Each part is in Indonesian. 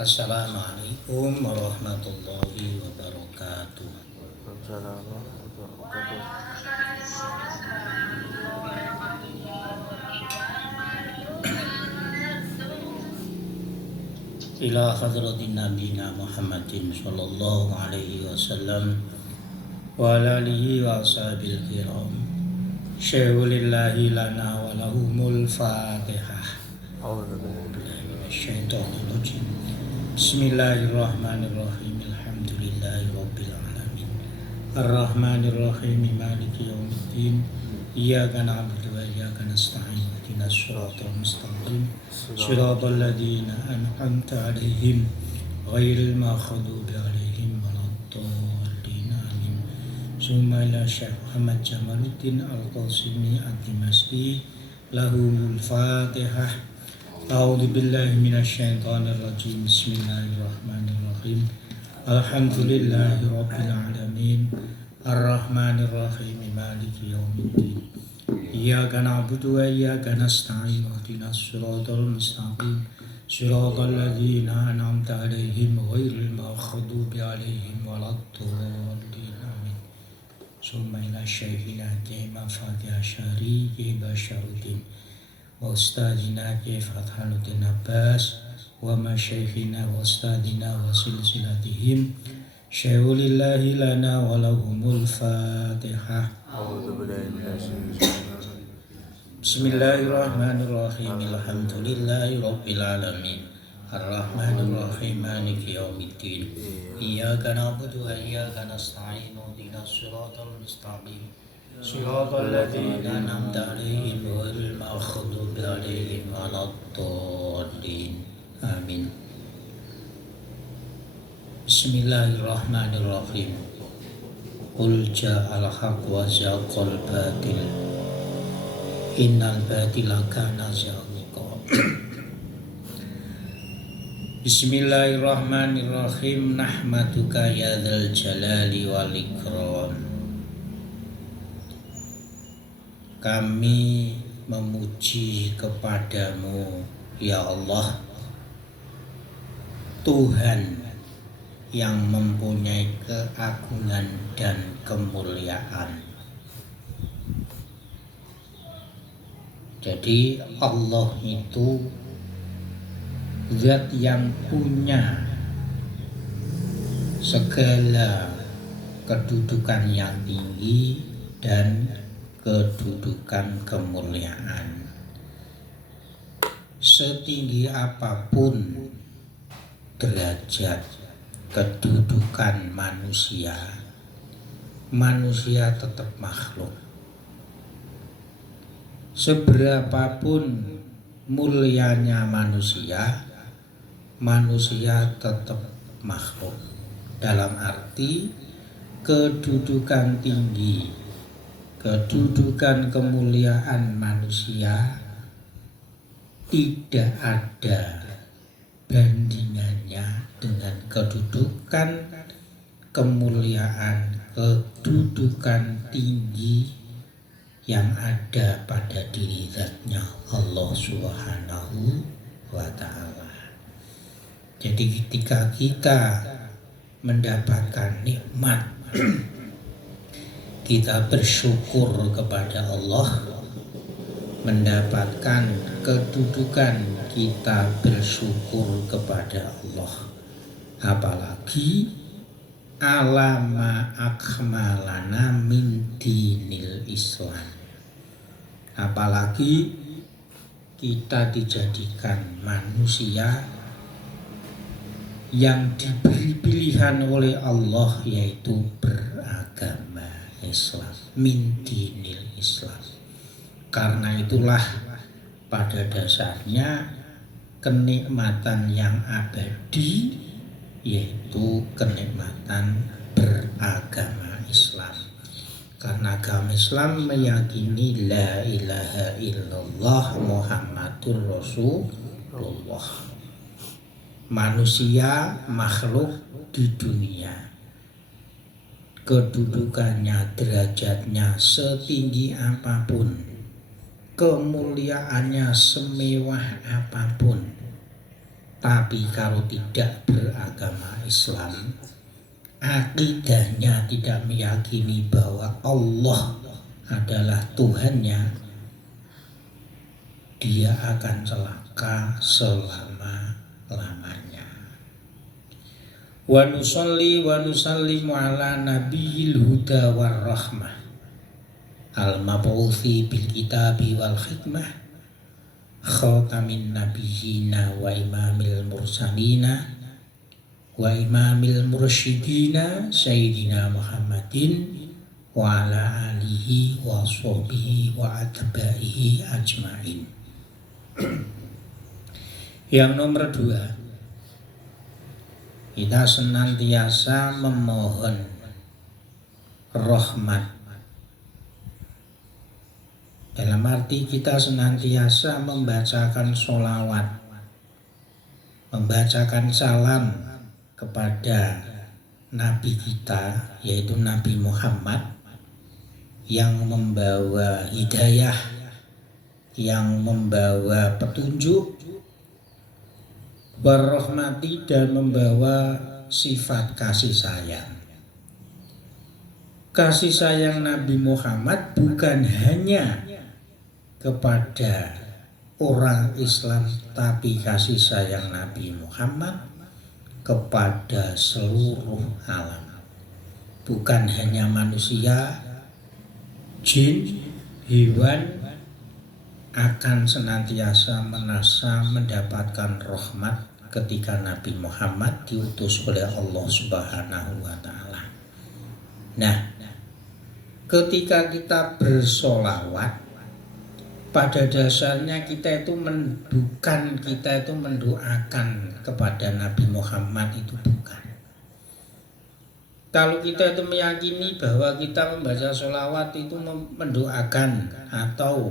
Assalamualaikum warahmatullahi wabarakatuh. Ila hadratin nabiyina Muhammadin sallallahu alaihi wasallam wa ala alihi wa ashabil kiram. Syai'ulillahi lana wa lahumul fatihah. A'udzubillahi. Bismillahirrahmanirrahim. Alhamdulillahi rabbil alamin. Ar-Rahmanirrahim. Maliki yaumiddin. Iyyaka na'budu wa iyyaka nasta'in. Ihdinas siratal mustaqim. Shiratal ladzina an'amta 'alaihim ghairil maghdubi 'alaihim waladdallin. Amin. Summa ila Syekh Muhammad Jamaluddin Al-Qasimi Ad-Dimashqi lahumul Fatihah. A'udzu billahi minasyaitonir rajim. Bismillahirrahmanirrahim. Alhamdulillahi rabbil alamin. Ar-Rahmanir Rahim. Maliki yaumiddin. Iyyaka na'budu wa iyyaka nasta'in. Ihdinas siratal mustaqim. Siratal ladzina an'amta 'alaihim ghairil maghdubi 'alaihim waladdallin. Amin. Summa ila Syekhina Fatihah Syari Basyaruddin wa ustadzina Fathaluddin Abbas wa masyaikhina wa ustadzina wa silsilatihim syai'ulillahi lana wa lahumul fatihah. Bismillahirrahmanirrahim. Alhamdulillahi rabbil alamin. Ar-Rahmanir Rahim. Maliki yaumiddin. Iyyaka na'budu wa iyyaka nasta'in. Ihdinas siratal mustaqim. Shiratal ladzina an'amta 'alaihim ghairil maghdubi 'alaihim waladdallin. Amin. Bismillahirrahmanirrahim. Qul ja'al haqq wa zaqal batil. Innal batila kana zahuqa. Bismillahirrahmanirrahim. Nahmaduka ya dzal jalali wal ikram. Kami memuji kepadamu ya Allah, Tuhan yang mempunyai keagungan dan kemuliaan. Jadi Allah itu zat yang punya segala kedudukan yang tinggi dan kedudukan kemuliaan. Setinggi apapun derajat kedudukan manusia, manusia tetap makhluk. Seberapapun mulianya manusia, manusia tetap makhluk. Dalam arti kedudukan tinggi, kedudukan kemuliaan manusia tidak ada bandingannya dengan kedudukan kemuliaan, kedudukan tinggi yang ada pada diri zatnya Allah Subhanahu wa ta'ala. Jadi ketika kita mendapatkan nikmat, kita bersyukur kepada Allah. Mendapatkan kedudukan, kita bersyukur kepada Allah. Apalagi alama akmalana min dinil Islam. Apalagi kita dijadikan manusia yang diberi pilihan oleh Allah, yaitu beragama Islam, min dinil Islam. Karena itulah pada dasarnya kenikmatan yang abadi, yaitu kenikmatan beragama Islam. Karena agama Islam meyakini la ilaha illallah Muhammadur Rasulullah. Manusia makhluk di dunia, kedudukannya, derajatnya setinggi apapun, kemuliaannya semewah apapun, Tapi kalau tidak beragama Islam, akidahnya tidak meyakini bahwa Allah adalah Tuhannya, dia akan celaka selama-lamanya. Wa nusalli wa nusallimu ala nabiyil huda war rahmah al-mab'uthi bil kitabi wal hikmah khatamin nabiyyina wa imamil mursalina wa imamil mursyidina sayyidina Muhammadin wa ala alihi wa sahbihi wa atba'ihi ajma'in. Yang nomor 2, kita senantiasa memohon rahmat. Dalam arti kita senantiasa membacakan sholawat, membacakan salam kepada Nabi kita, yaitu Nabi Muhammad, yang membawa hidayah, yang membawa petunjuk, warahmati, dan membawa sifat kasih sayang. Kasih sayang Nabi Muhammad bukan hanya kepada orang Islam, tapi kasih sayang Nabi Muhammad kepada seluruh alam. Bukan hanya manusia, jin, hewan akan senantiasa merasa mendapatkan rahmat ketika Nabi Muhammad diutus oleh Allah Subhanahu wa Ta'ala. Nah, ketika kita bersolawat, pada dasarnya kita itu mendoakan kepada Nabi Muhammad, itu bukan. Kalau kita itu meyakini bahwa kita membaca sholawat itu mendoakan atau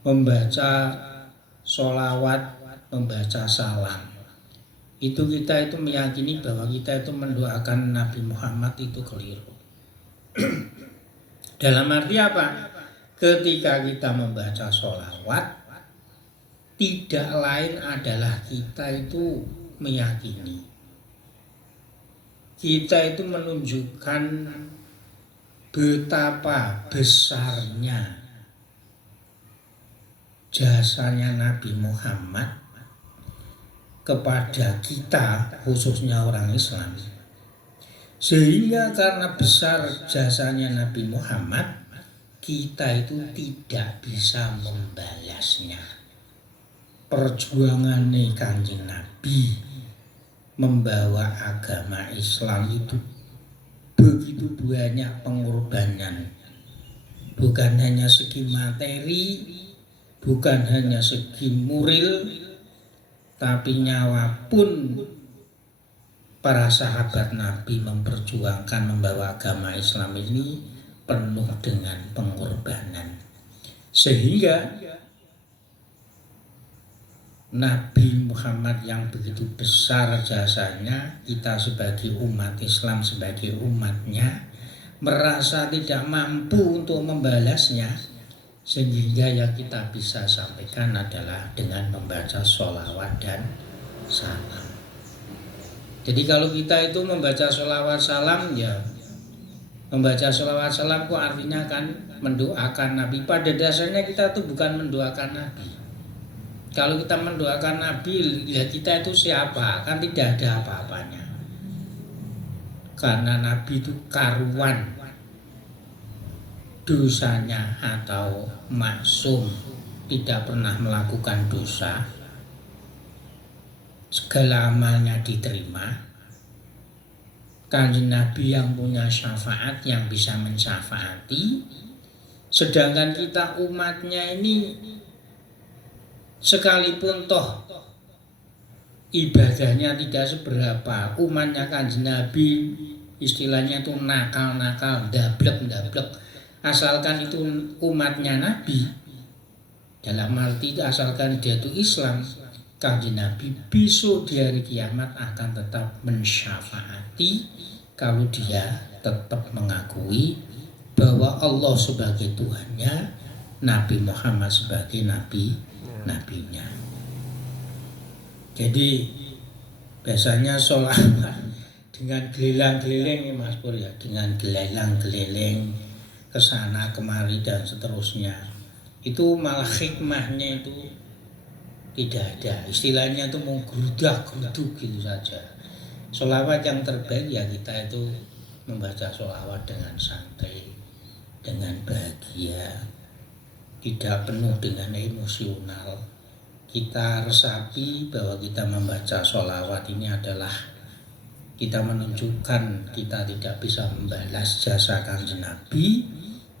membaca sholawat, membaca salam, itu kita itu meyakini bahwa kita itu mendoakan Nabi Muhammad, itu keliru. Dalam arti apa? Ketika kita membaca sholawat, tidak lain adalah kita itu meyakini, kita itu menunjukkan betapa besarnya jasanya Nabi Muhammad kepada kita, khususnya orang Islam. Sehingga karena besar jasanya Nabi Muhammad, kita itu tidak bisa membalasnya. Perjuangan Kanjeng Nabi membawa agama Islam itu begitu banyak pengorbanan. Bukan hanya segi materi, bukan hanya segi moral, tapi nyawa pun para sahabat Nabi memperjuangkan membawa agama Islam ini penuh dengan pengorbanan. Sehingga Nabi Muhammad yang begitu besar jasanya, kita sebagai umat Islam, sebagai umatnya, merasa tidak mampu untuk membalasnya. Sehingga yang kita bisa sampaikan adalah dengan membaca sholawat dan salam. Jadi kalau kita itu membaca sholawat salam, ya membaca sholawat salam itu artinya kan mendoakan Nabi. Pada dasarnya kita itu bukan mendoakan Nabi. Kalau kita mendoakan Nabi, ya kita itu siapa? Kan tidak ada apa-apanya. Karena Nabi itu karuan dosanya atau maksum, tidak pernah melakukan dosa, segala amalnya diterima. Kanjeng Nabi yang punya syafaat, yang bisa mensyafaati. Sedangkan kita umatnya ini, sekalipun toh ibadahnya tidak seberapa, umatnya Kanjeng Nabi istilahnya itu nakal-nakal, dablek-dablek, asalkan itu umatnya Nabi, dalam arti asalkan dia itu Islam, Kanjeng Nabi besok di hari kiamat akan tetap mensyafaati kalau dia tetap mengakui bahwa Allah sebagai Tuhannya, Nabi Muhammad sebagai nabinya. Jadi biasanya sholawat dengan gelilang-geliling Mas Pur ya, dengan gelilang-geliling ke sana kemari dan seterusnya. Itu malah hikmahnya itu tidak ada. Istilahnya itu mau gerudak-geruduk gitu saja. Sholawat yang terbaik ya kita itu membaca sholawat dengan santai, dengan bahagia, tidak penuh dengan emosional. Kita resapi bahwa kita membaca sholawat ini adalah kita menunjukkan kita tidak bisa membalas jasa Kanjeng Nabi.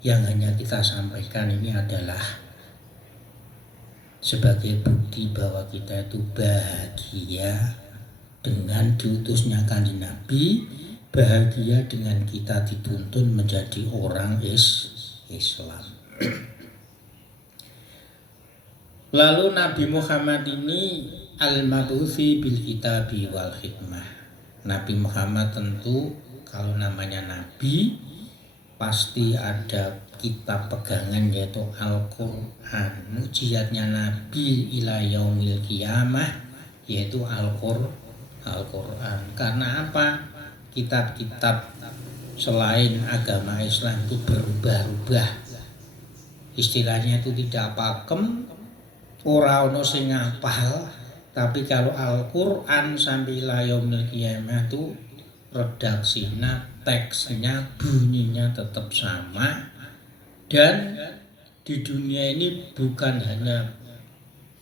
Yang hanya kita sampaikan ini adalah sebagai bukti bahwa kita itu bahagia dengan diutusnya Kanjeng Nabi, bahagia dengan kita dituntun menjadi orang Islam. Lalu Nabi Muhammad ini al-mab'utsi bil kitabi wal hikmah. Nabi Muhammad tentu kalau namanya Nabi pasti ada kitab pegangan yaitu Al-Quran. Mujizatnya Nabi ila yaumil qiyamah yaitu Al-Quran. Karena apa? Kitab-kitab selain agama Islam itu berubah-ubah. Istilahnya itu tidak pakem, ora ono sing ngapal. Tapi kalau Al-Quran sampai ila yaumil qiyamah itu redaksinya, teksnya, bunyinya tetap sama. Dan di dunia ini bukan hanya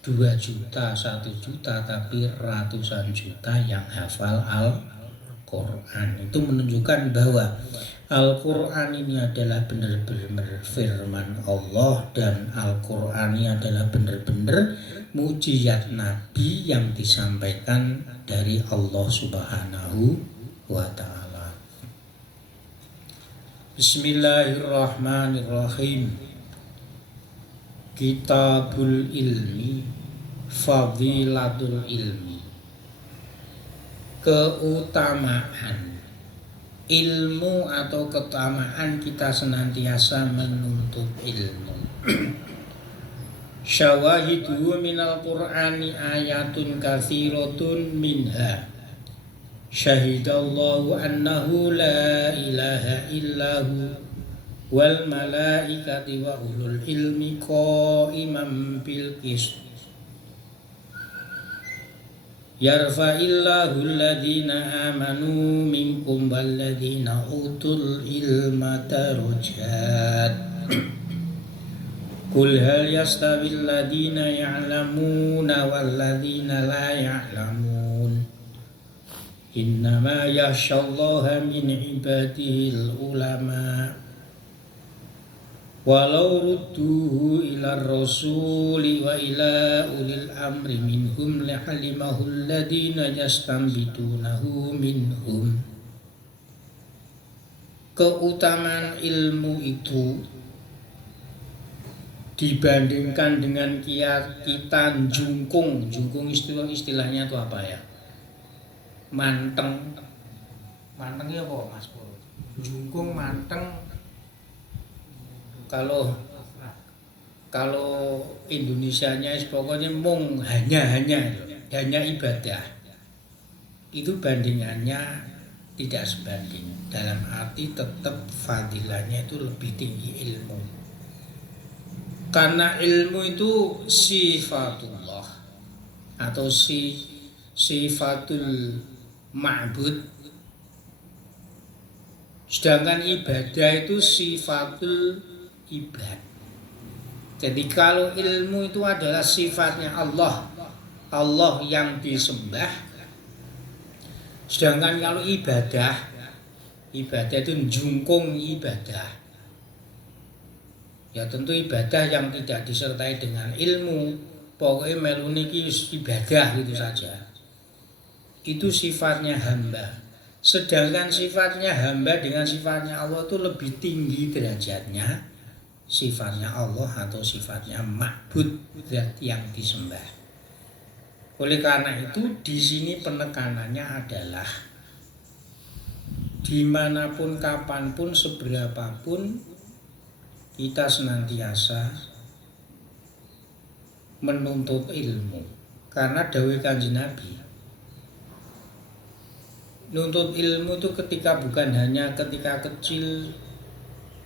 2 juta, 1 juta, tapi ratusan juta yang hafal Al-Quran. Itu menunjukkan bahwa Al-Quran ini adalah benar-benar firman Allah, dan Al-Quran ini adalah benar-benar mujizat Nabi yang disampaikan dari Allah Subhanahu wa ta'ala. Bismillahirrahmanirrahim. Kitabul ilmi, fadilatul ilmi. Keutamaan ilmu atau keutamaan kita senantiasa menuntut ilmu. Syawahidu minal Qur'ani ayatun katsiratun minha syahidallahu annahu la ilaha illahu wal malaikati wa ulul ilmi qa'iman bil qist yarfa'illahu alladhina amanu minkum walladhina utul ilma darajat. Qul hal yastawil ladina ya'lamuna wal ladina la ya'lamun. Innama yakhshallaha min ibadihil ulama. Walau rudduhu ila rasuli wa ila ulil amri minhum li'alimahul ladina yastanbitunahu minhum. Keutamaan ilmu itu dibandingkan dengan kita jungkung istilahnya itu apa ya, manteng ya apa Mas Pur, jungkung manteng. Kalau Indonesianya pokoknya mung hanya ibadah, itu bandingannya tidak sebanding, dalam arti tetap fadilahnya itu lebih tinggi ilmu. Karena ilmu itu sifatullah atau sifatul ma'bud, sedangkan ibadah itu sifatul ibad. Jadi kalau ilmu itu adalah sifatnya Allah yang disembah, sedangkan kalau ibadah itu jungkung ibadah. Ya tentu ibadah yang tidak disertai dengan ilmu, pokoknya melu niki ibadah gitu saja. Itu sifatnya hamba. Sedangkan sifatnya hamba dengan sifatnya Allah itu lebih tinggi derajatnya. Sifatnya Allah atau sifatnya ma'bud, zat yang disembah. Oleh karena itu di sini penekanannya adalah dimanapun, kapanpun, seberapapun kita senantiasa menuntut ilmu. Karena dawuh Kanjeng Nabi, nuntut ilmu itu ketika bukan hanya ketika kecil,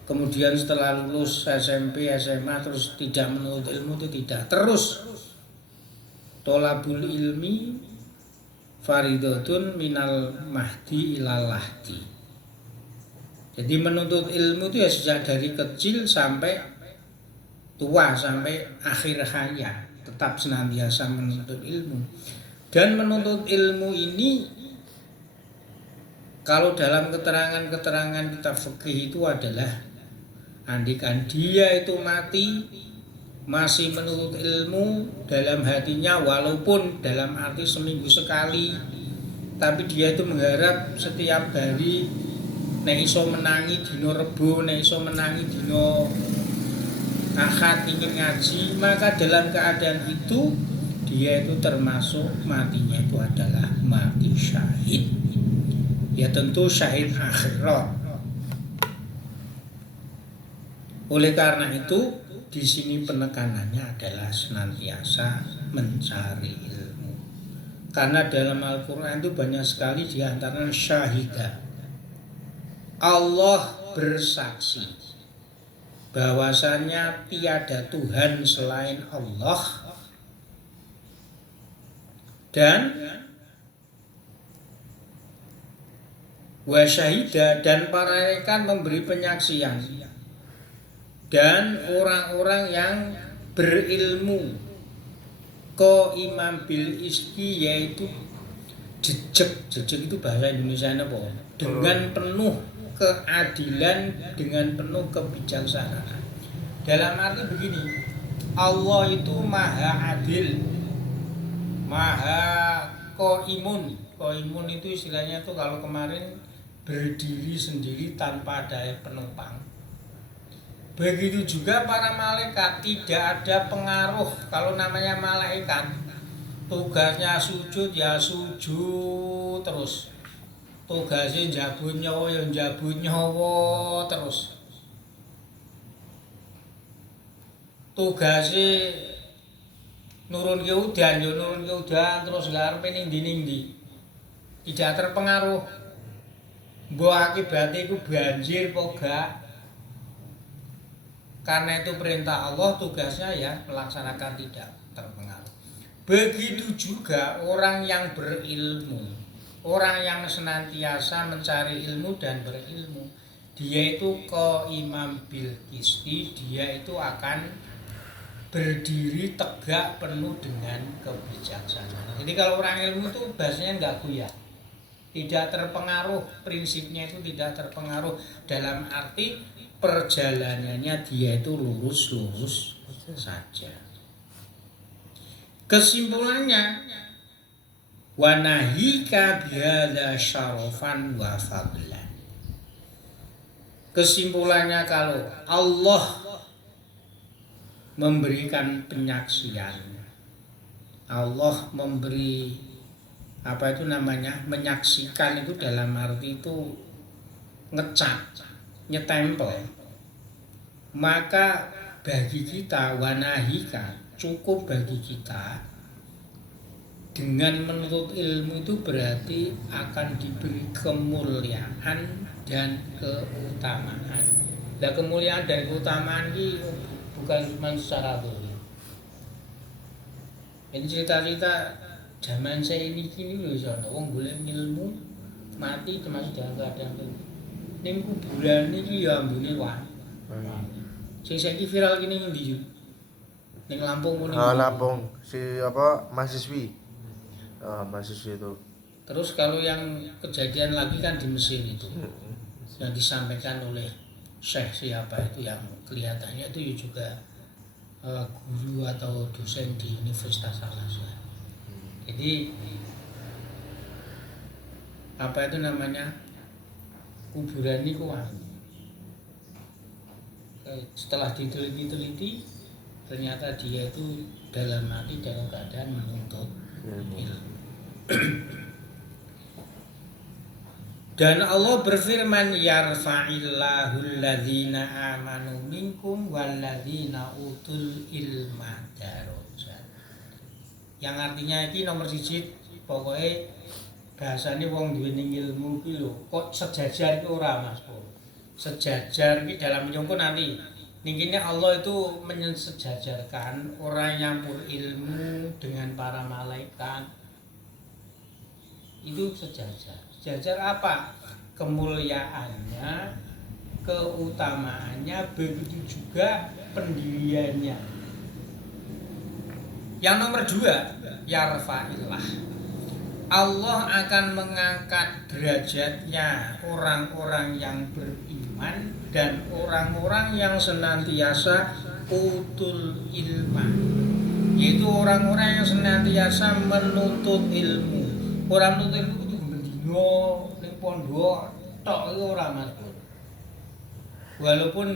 kemudian setelah lulus SMP, SMA terus tidak menuntut ilmu, itu tidak. Terus tolabul ilmi faridatun minal mahdi ilal lahdi. Jadi menuntut ilmu itu ya sejak dari kecil sampai tua, sampai akhir hayat tetap senantiasa menuntut ilmu. Dan menuntut ilmu ini kalau dalam keterangan-keterangan kitab fikih itu adalah andikan dia itu mati masih menuntut ilmu dalam hatinya, walaupun dalam arti seminggu sekali, tapi dia itu mengharap setiap hari nek iso menangi dino Rebo, nek iso menangi dino Ahad ingin ngaji, maka dalam keadaan itu dia itu termasuk matinya itu adalah mati syahid. Ya tentu syahid akhirat. Oleh karena itu di sini penekanannya adalah senantiasa mencari ilmu. Karena dalam Al-Qur'an itu banyak sekali di antara syahidah. Allah bersaksi bahwasanya tiada Tuhan selain Allah, dan wasyahida, dan para malaikat memberi penyaksian, dan orang-orang yang berilmu imam bil iski, yaitu jejak itu bahasa Indonesia apa? Dengan penuh keadilan, dengan penuh kebijaksanaan. Dalam arti begini, Allah itu maha adil, maha koimun. Koimun itu istilahnya tuh kalau kemarin berdiri sendiri tanpa ada penumpang. Begitu juga para malaikat, tidak ada pengaruh. Kalau namanya malaikat, tugasnya sujud ya sujud terus. Tugasnya njabut nyawa ya njabut nyawa terus. Tugasnya nurun ke udan ya nurun ke udan terus, ngarepe ning ndi. Tidak terpengaruh. Mbok akibatnya iku banjir apa gak? Karena itu perintah Allah, tugasnya ya melaksanakan, tidak terpengaruh. Begitu juga orang yang berilmu, orang yang senantiasa mencari ilmu dan berilmu, dia itu imam bil qisti, dia itu akan berdiri tegak penuh dengan kebijaksanaan. Jadi kalau orang ilmu itu bahasanya enggak goyah, tidak terpengaruh, prinsipnya itu tidak terpengaruh, dalam arti perjalanannya dia itu lurus-lurus saja. Kesimpulannya, wanahika bihadza syarafan wa fadlan. Kesimpulannya, kalau Allah memberikan penyaksian, Allah memberi apa itu namanya, menyaksikan, itu dalam arti itu ngecap, nyetempel, maka bagi kita wanahika, cukup bagi kita dengan menuntut ilmu itu berarti akan diberi kemuliaan dan keutamaan. Nah, kemuliaan dan keutamaan ini bukan cuma secara zahir. Ini cerita-cerita zaman saya ini kini loh, soalnya wong golek ilmu mati termasuk dalam keadaan itu. Ning kuburan iki ya ambune wae. Sing saiki viral kene ndi yo? Ning Lampung muni. Lampung si apa mahasiswi. Mahasiswi itu. Terus kalau yang kejadian lagi kan di Mesir itu. Yang disampaikan oleh Syekh siapa itu, yang kelihatannya itu juga guru atau dosen di Universitas Al-Azhar. Jadi apa itu namanya, kuburan itu setelah diteliti ternyata dia itu dalam hati, dalam keadaan menuntut ilmu. Dan Allah berfirman, yarfa'illahu alladzina amanu minkum walladzina utul ilma darajat. Yang artinya iki nomor 1 pokoke bahasane wong duweni ilmu iki lho, kok sejajar iki ora Mas Pur. Sejajar iki dalam menyungkun nanti ningkine Allah itu mensejajarkan orang yang berilmu dengan para malaikat itu sejajar. Sejajar apa? Kemuliaannya, keutamaannya, begitu juga pendiriannya. Yang nomor 2, yarfa'illah. Allah akan mengangkat derajatnya orang-orang yang beriman dan orang-orang yang senantiasa utul ilma, yaitu orang-orang yang senantiasa menuntut ilmu. Orang menuntut ilmu itu bendino ning pondok tok iku ora Mas. Walaupun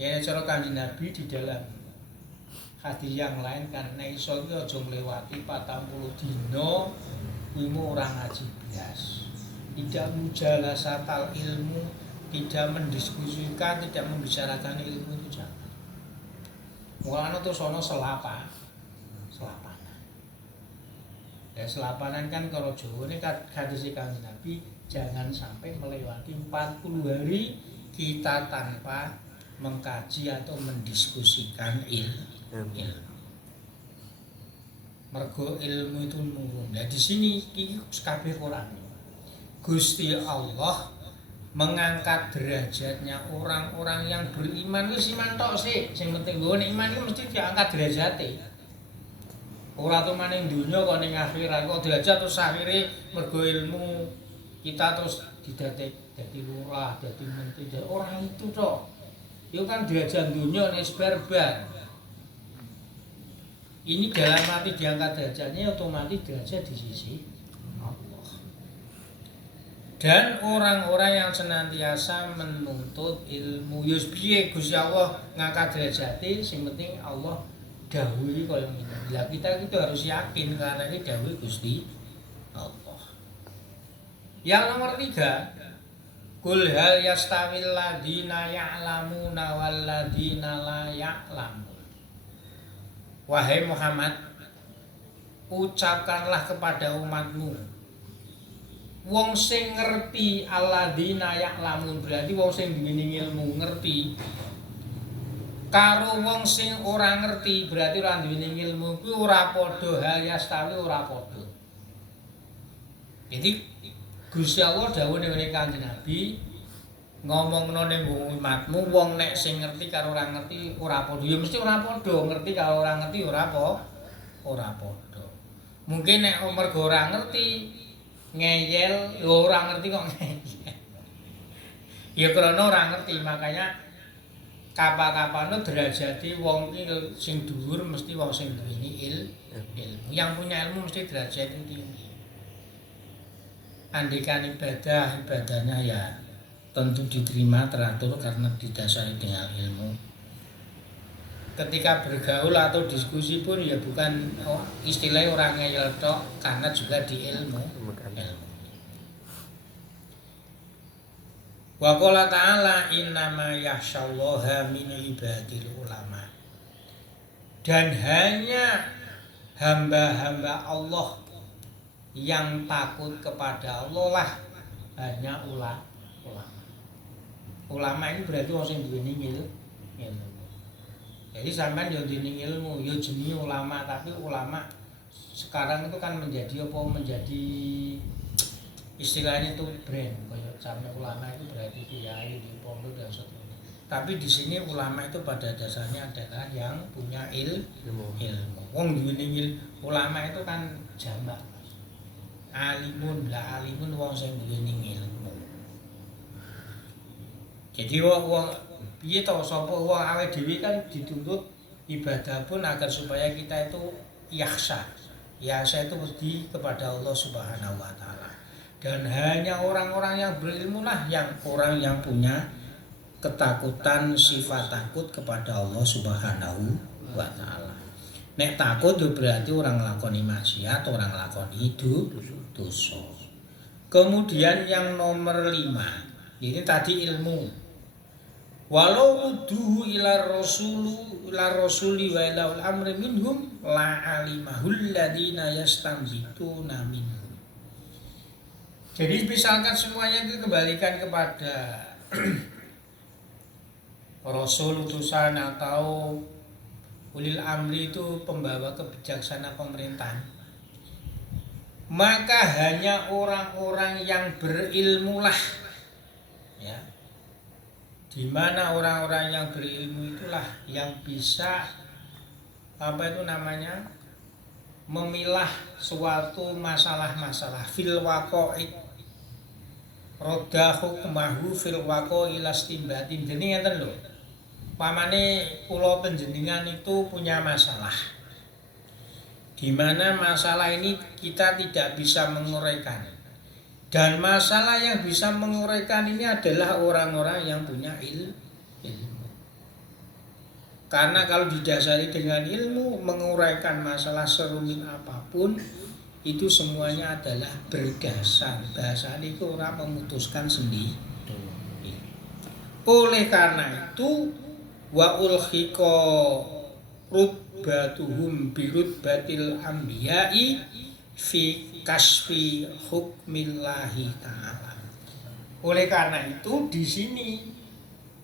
ya cara Kanjeng Nabi di dalam hadis yang lain kan nek iso iki aja nglewati 40 dina kuwi ora ngaji blas. Tidak mujalasatal ilmu, tidak mendiskusikan, tidak membicarakan ilmu itu jangan. Mulane terus ana selapanan. Ya selapanan kan kalau Jawa ini hadis Kanjeng Nabi jangan sampai melewati 40 hari kita tanpa mengkaji atau mendiskusikan ilmu. Mergo ilmu itu nurun. Nah di sini iki kabeh Quran. Gusti Allah mengangkat derajatnya orang-orang yang beriman wis iman tok sih. Sing penting nggo nek iman iki mesti diangkat derajate. Ora tuh maning dunya kok ning akhirat kok derajat terus akhire mergo ilmu kita terus dadi lurah, dadi menteri. Orang itu tok. Itu kan derajat dunya nek barbar. Ini dalam arti diangkat derajatnya otomatis derajat di sisi Allah. Dan orang-orang yang senantiasa menuntut ilmu yus piye Gusti Allah ngangkat derajate sing penting Allah dawuhi kaya ngene. Lah kita itu harus yakin karena ini dawuh Gusti Allah. Yang nomor 3, Qul hal yastawil ladina ya'lamuna wal ladina la ya'lamun. Wahai Muhammad, ucapkanlah kepada umatmu, wong sing ngerti alladzina ya'lamun berarti wong sing duweni ilmu ngerti karo wong sing ora ngerti berarti ora duweni ilmu kuwi ora padha, hal yastawi ora padha. Jadi Gusti Allah dawuh ning Kanjeng Nabi ngomongno ning umatmu wong nek sing ngerti karo ora ngerti ora padha. Ya mesti ora padha, ngerti karo ora ngerti ora padha. Mungkin nek mergo ora ngerti ngeyel, ya ora ngerti kok ngeyel. Ya krana ora ngerti, makanya kapan-kapan derajate wong iki sing dhuwur mesti wong sing duweni ilmu. Yang punya ilmu mesti derajatnya tinggi. Andikan ibadahnya ya tentu diterima teratur karena didasari dengan ilmu. Ketika bergaul atau diskusi pun ya bukan istilahnya orang ngeyel tok karena juga di ilmu. Wa qala ta'ala innama yakhsyallaha min ibadil ulama. Dan hanya hamba-hamba Allah yang takut kepada Allah lah hanya ulama. Ulama ini berarti orang yang duweni ilmu. Jadi sampean yo duweni ilmu, yo jenenge ulama, tapi ulama sekarang itu kan menjadi apa? Menjadi istilahnya itu brand. Kayak sampe ulama itu berarti kiai di pondok dan seterusnya. Tapi di sini ulama itu pada dasarnya adalah yang punya ilmu. Wong duweni ulama itu kan jamak. Alimun la alimun wong sing duweni ilmu. Jadi wong piye to sapa wong awake dhewe kan dituntut ibadah pun agar supaya kita itu yakhsha. Yakhsha itu wedi kepada Allah Subhanahu wa taala. Dan hanya orang-orang yang berilmu lah yang orang yang punya ketakutan, sifat takut kepada Allah Subhanahu wa taala. Nek takut itu berarti orang nglakoni maksiat, orang nglakoni dosa. Kemudian yang nomor 5, ini tadi ilmu. Walau udhu ila rasuli wa ila amri minhum la alimahul ladzina yastanbituna minhu. Jadi misalkan semuanya itu kembalikan kepada Rasul utusan atau ulil amri itu pembawa kebijaksanaan pemerintahan, maka hanya orang-orang yang berilmu lah, ya, di mana orang-orang yang berilmu itulah yang bisa memilah suatu masalah-masalah fil waqa'i roda hukmahu fil waqa'i lastimbatin. Jadi ngeten lho, pamane kula panjenengan itu punya masalah, di mana masalah ini kita tidak bisa menguraikan, dan masalah yang bisa menguraikan ini adalah orang-orang yang punya ilmu. Karena kalau didasari dengan ilmu, menguraikan masalah serumit apapun itu semuanya adalah berdasar. Bahasa itu orang memutuskan sendiri. Oleh karena itu, wa ulhiqa rutbatuhum birutbatil anbiya'i fi kasfi hukmillahi ta'ala. Oleh karena itu di sini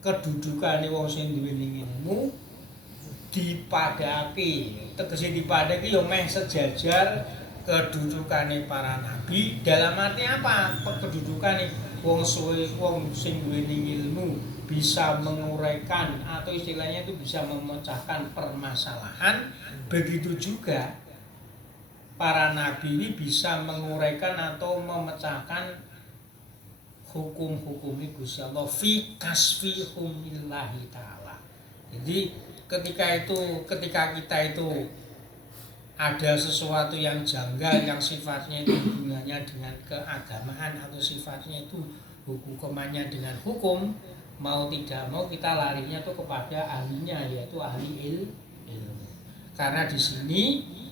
kedudukan wong sing duweni ilmu dipadaki, tegese dipadaki ya meh sejajar kedudukane para nabi. Dalam arti apa? Kedudukane wong sing duweni ilmu bisa menguraikan atau istilahnya itu bisa memecahkan permasalahan. Begitu juga para nabi ini bisa menguraikan atau memecahkan hukum-hukum Gusti Allah fi kasfi hukumillahi ta'ala. Jadi ketika kita itu ada sesuatu yang janggal yang sifatnya itu hubungannya dengan keagamaan atau sifatnya itu hukumannya dengan hukum, mau tidak mau kita larinya tuh kepada ahlinya, yaitu ahli ilmu. Karena di sini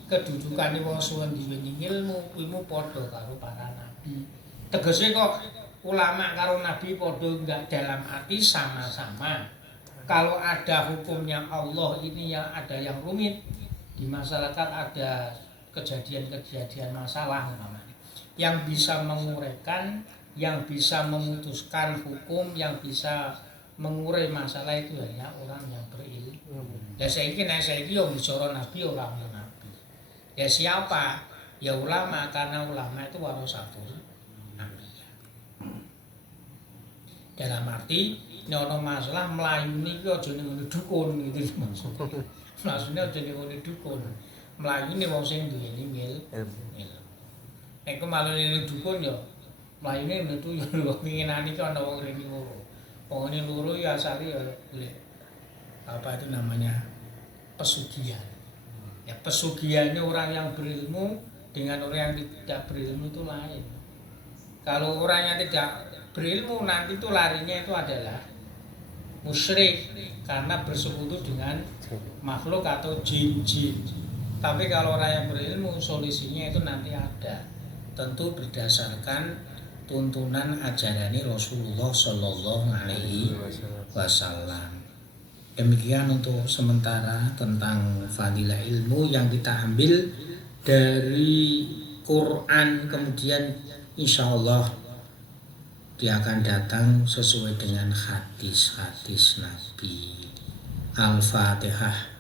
kedudukan wong suwen diweni ilmu padha karo para nabi. Tegese kok ulama karo nabi padha enggak dalam arti sama-sama. Kalau ada hukumnya Allah ini yang ada yang rumit di masyarakat, ada kejadian-kejadian masalah yang bisa menguraikan, yang bisa memutuskan hukum, yang bisa mengurai masalah itu hanya orang yang berilmu. Ya saiki yo bicara nabi orang nabi. Ya siapa? Ya ulama, karena ulama itu warasatul anbiya. Dalam arti nek masalah mlayu niki aja ning dukun gitu maksudnya. Maksudnya aja ning dukun. Mlayu ne wong sing duweni ilmu. Nek malah ning dukun ya mlayune metu ya pengenane ki ana wong rene loro. Wong rene loro ya asale ya golek apa itu namanya pesugihan. Ya pesugihannya orang yang berilmu dengan orang yang tidak berilmu itu lain. Kalau orang yang tidak berilmu nanti itu larinya itu adalah musyrik karena bersekutu dengan makhluk atau jin-jin. Tapi kalau orang yang berilmu solusinya itu nanti ada, tentu berdasarkan tuntunan ajaran Rasulullah Shallallahu Alaihi Wasallam. Demikian untuk sementara tentang fadilah ilmu yang kita ambil dari Quran. Kemudian insya Allah dia akan datang sesuai dengan hadis-hadis Nabi. Al-Fatihah.